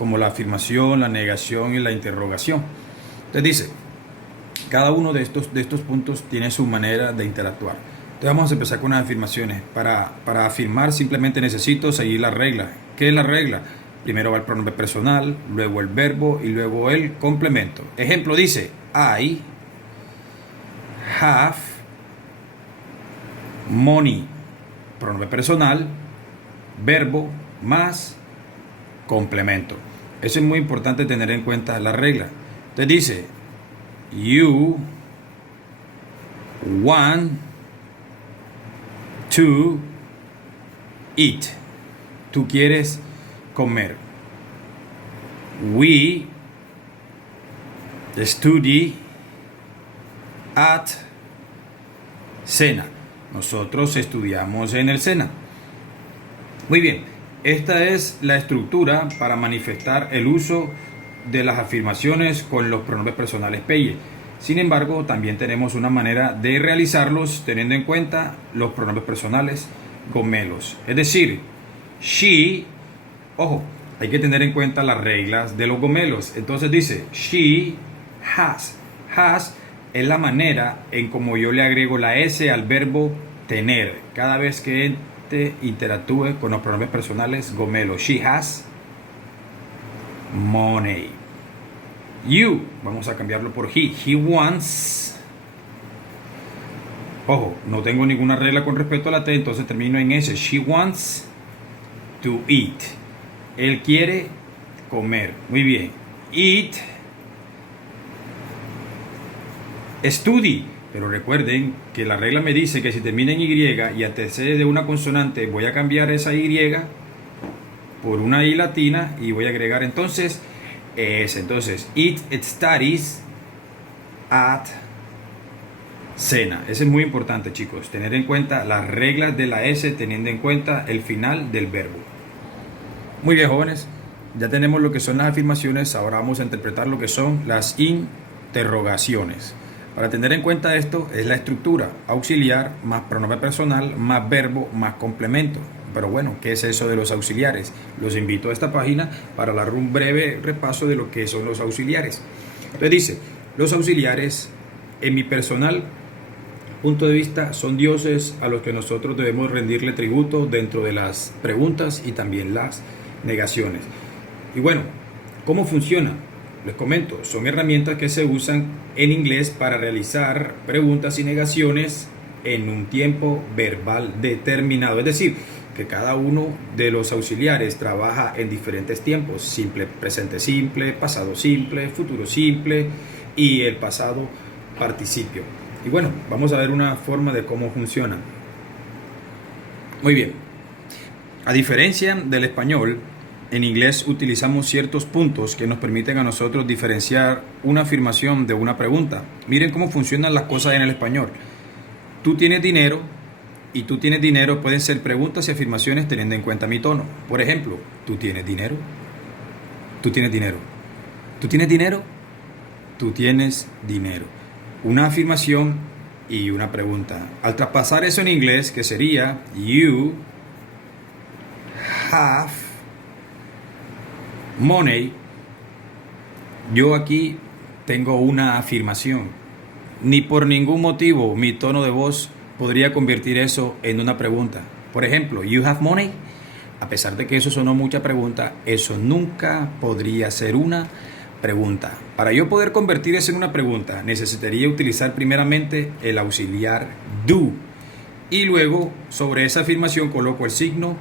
como la afirmación, la negación y la interrogación. Entonces dice, cada uno de estos puntos tiene su manera de interactuar. Entonces vamos a empezar con las afirmaciones. Para afirmar simplemente necesito seguir la regla. ¿Qué es la regla? Primero va el pronombre personal, luego el verbo y luego el complemento. Ejemplo dice, I have money. Pronombre personal, verbo más complemento. Eso es muy importante tener en cuenta la regla. Entonces dice, you want to eat. Tú quieres comer. We study at Sena. Nosotros estudiamos en el Sena. Muy bien, esta es la estructura para manifestar el uso de las afirmaciones con los pronombres personales peye. Sin embargo, también tenemos una manera de realizarlos teniendo en cuenta los pronombres personales gomelos. Es decir, she, ojo, hay que tener en cuenta las reglas de los gomelos. Entonces dice, she has. Has es la manera en como yo le agrego la S al verbo tener. Cada vez que interactúe con los pronombres personales gomelos. She has money. You, vamos a cambiarlo por he. He wants. Ojo, no tengo ninguna regla con respecto a la T, entonces termino en S. She wants to eat. Él quiere comer. Muy bien. Eat. Study. Pero recuerden que la regla me dice que si termina en Y y antecede de una consonante, voy a cambiar esa Y por una I latina y voy a agregar entonces S. Entonces, it studies at Sena. Eso es muy importante, chicos. Tener en cuenta las reglas de la S teniendo en cuenta el final del verbo. Muy bien, jóvenes. Ya tenemos lo que son las afirmaciones. Ahora vamos a interpretar lo que son las interrogaciones. Para tener en cuenta esto es la estructura auxiliar más pronombre personal más verbo más complemento. Pero bueno, ¿qué es eso de los auxiliares? Los invito a esta página para dar un breve repaso de lo que son los auxiliares. Entonces dice, los auxiliares en mi personal punto de vista son dioses a los que nosotros debemos rendirle tributo dentro de las preguntas y también las negaciones. Y bueno, ¿cómo funciona? Les comento, son herramientas que se usan en inglés para realizar preguntas y negaciones en un tiempo verbal determinado. Es decir, que cada uno de los auxiliares trabaja en diferentes tiempos: simple, presente simple, pasado simple, futuro simple y el pasado participio. Y bueno, vamos a ver una forma de cómo funcionan. Muy bien. A diferencia del español, en inglés utilizamos ciertos puntos que nos permiten a nosotros diferenciar una afirmación de una pregunta. Miren cómo funcionan las cosas en el español. Tú tienes dinero y tú tienes dinero pueden ser preguntas y afirmaciones teniendo en cuenta mi tono. Por ejemplo, ¿tú tienes dinero? ¿Tú tienes dinero? ¿Tú tienes dinero? Tú tienes dinero. Una afirmación y una pregunta. Al traspasar eso en inglés, que sería you have money, yo aquí tengo una afirmación. Ni por ningún motivo mi tono de voz podría convertir eso en una pregunta. Por ejemplo, you have money. A pesar de que eso sonó mucha pregunta, eso nunca podría ser una pregunta. Para yo poder convertir eso en una pregunta, necesitaría utilizar primeramente el auxiliar do. Y luego, sobre esa afirmación, coloco el signo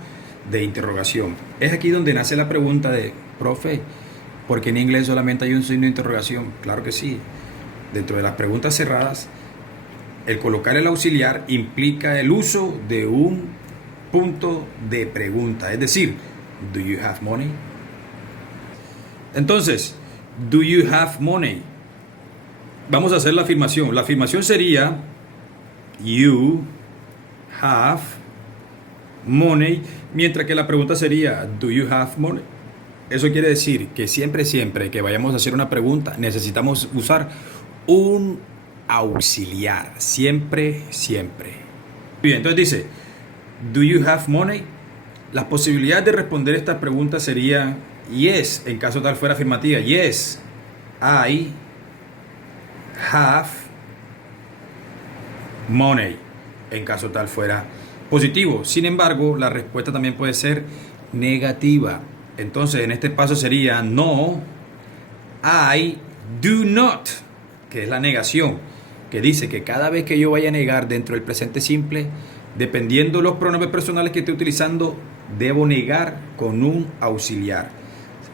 de interrogación. Es aquí donde nace la pregunta de, profe, ¿por qué en inglés solamente hay un signo de interrogación? Claro que sí. Dentro de las preguntas cerradas, el colocar el auxiliar implica el uso de un punto de pregunta. Es decir, ¿do you have money? Entonces, ¿do you have money? Vamos a hacer la afirmación. La afirmación sería, you have money, mientras que la pregunta sería, ¿do you have money? Eso quiere decir que siempre que vayamos a hacer una pregunta, necesitamos usar un auxiliar. Siempre. Bien, entonces dice, ¿do you have money? Las posibilidades de responder esta pregunta serían yes, en caso tal fuera afirmativa. Yes, I have money, en caso tal fuera positivo. Sin embargo, la respuesta también puede ser negativa. Entonces, en este paso sería no, I do not, que es la negación, que dice que cada vez que yo vaya a negar dentro del presente simple, dependiendo los pronombres personales que esté utilizando, debo negar con un auxiliar.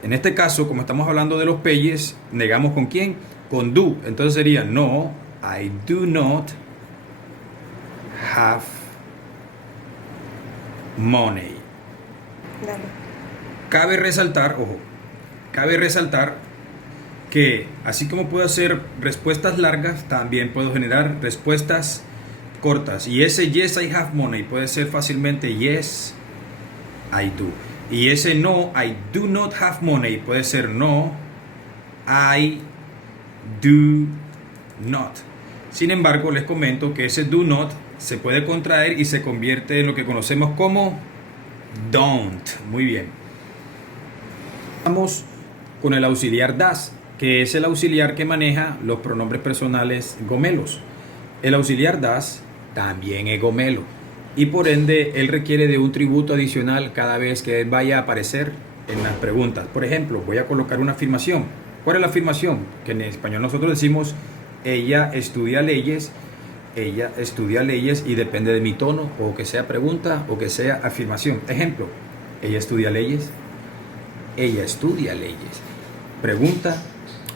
En este caso, como estamos hablando de los peyes, negamos ¿con quién? Con do. Entonces sería no, I do not have money. Dale. Cabe resaltar, ojo, cabe resaltar que así como puedo hacer respuestas largas, también puedo generar respuestas cortas. Y ese yes, I have money puede ser fácilmente yes, I do. Y ese no, I do not have money puede ser no, I do not. Sin embargo, les comento que ese do not se puede contraer y se convierte en lo que conocemos como don't. Muy bien. Vamos con el auxiliar das, que es el auxiliar que maneja los pronombres personales gomelos. El auxiliar das también es gomelo y por ende él requiere de un tributo adicional cada vez que él vaya a aparecer en las preguntas. Por ejemplo, voy a colocar una afirmación. ¿Cuál es la afirmación? Que en español nosotros decimos ella estudia leyes y depende de mi tono, o que sea pregunta o que sea afirmación. Ejemplo, ella estudia leyes. Pregunta,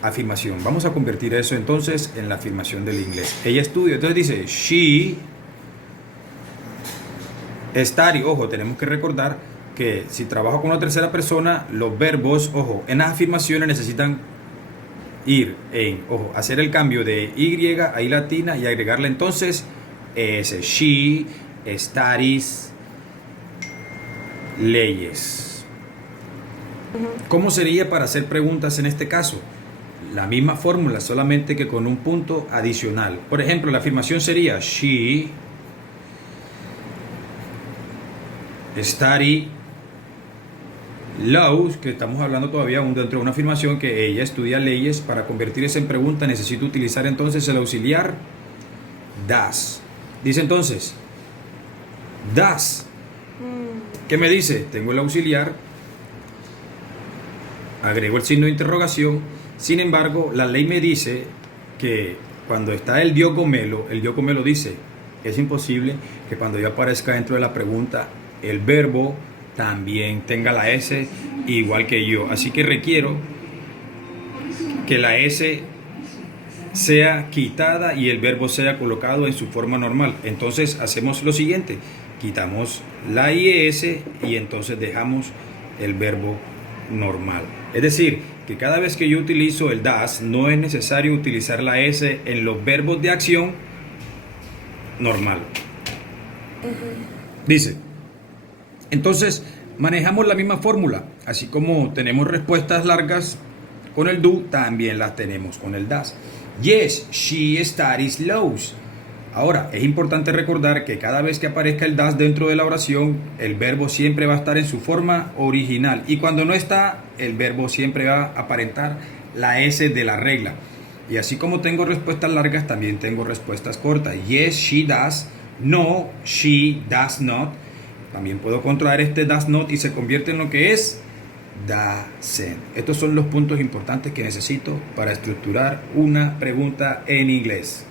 afirmación. Vamos a convertir eso entonces en la afirmación del inglés. Ella estudia, entonces dice she study. Ojo, tenemos que recordar que si trabajo con una tercera persona, los verbos, ojo, en las afirmaciones necesitan ir en, ojo, hacer el cambio de Y a I latina y agregarle entonces ese. She studies leyes. ¿Cómo sería para hacer preguntas en este caso? La misma fórmula, solamente que con un punto adicional. Por ejemplo, la afirmación sería she study laws, que estamos hablando todavía dentro de una afirmación que ella estudia leyes. Para convertir eso en pregunta necesito utilizar entonces el auxiliar das. Dice entonces das. ¿Qué me dice? Tengo el auxiliar, agrego el signo de interrogación. Sin embargo, la ley me dice que cuando está el dio gomelo dice, es imposible que cuando yo aparezca dentro de la pregunta, el verbo también tenga la S igual que yo. Así que requiero que la S sea quitada y el verbo sea colocado en su forma normal. Entonces hacemos lo siguiente, quitamos la IS y entonces dejamos el verbo normal. Es decir, que cada vez que yo utilizo el das, no es necesario utilizar la S en los verbos de acción normal. Dice, entonces manejamos la misma fórmula. Así como tenemos respuestas largas con el do, también las tenemos con el das. Yes, she studies laws. Ahora, es importante recordar que cada vez que aparezca el das dentro de la oración, el verbo siempre va a estar en su forma original. Y cuando no está, el verbo siempre va a aparentar la S de la regla. Y así como tengo respuestas largas, también tengo respuestas cortas. Yes, she does. No, she does not. También puedo contraer este does not y se convierte en lo que es doesn't. Estos son los puntos importantes que necesito para estructurar una pregunta en inglés.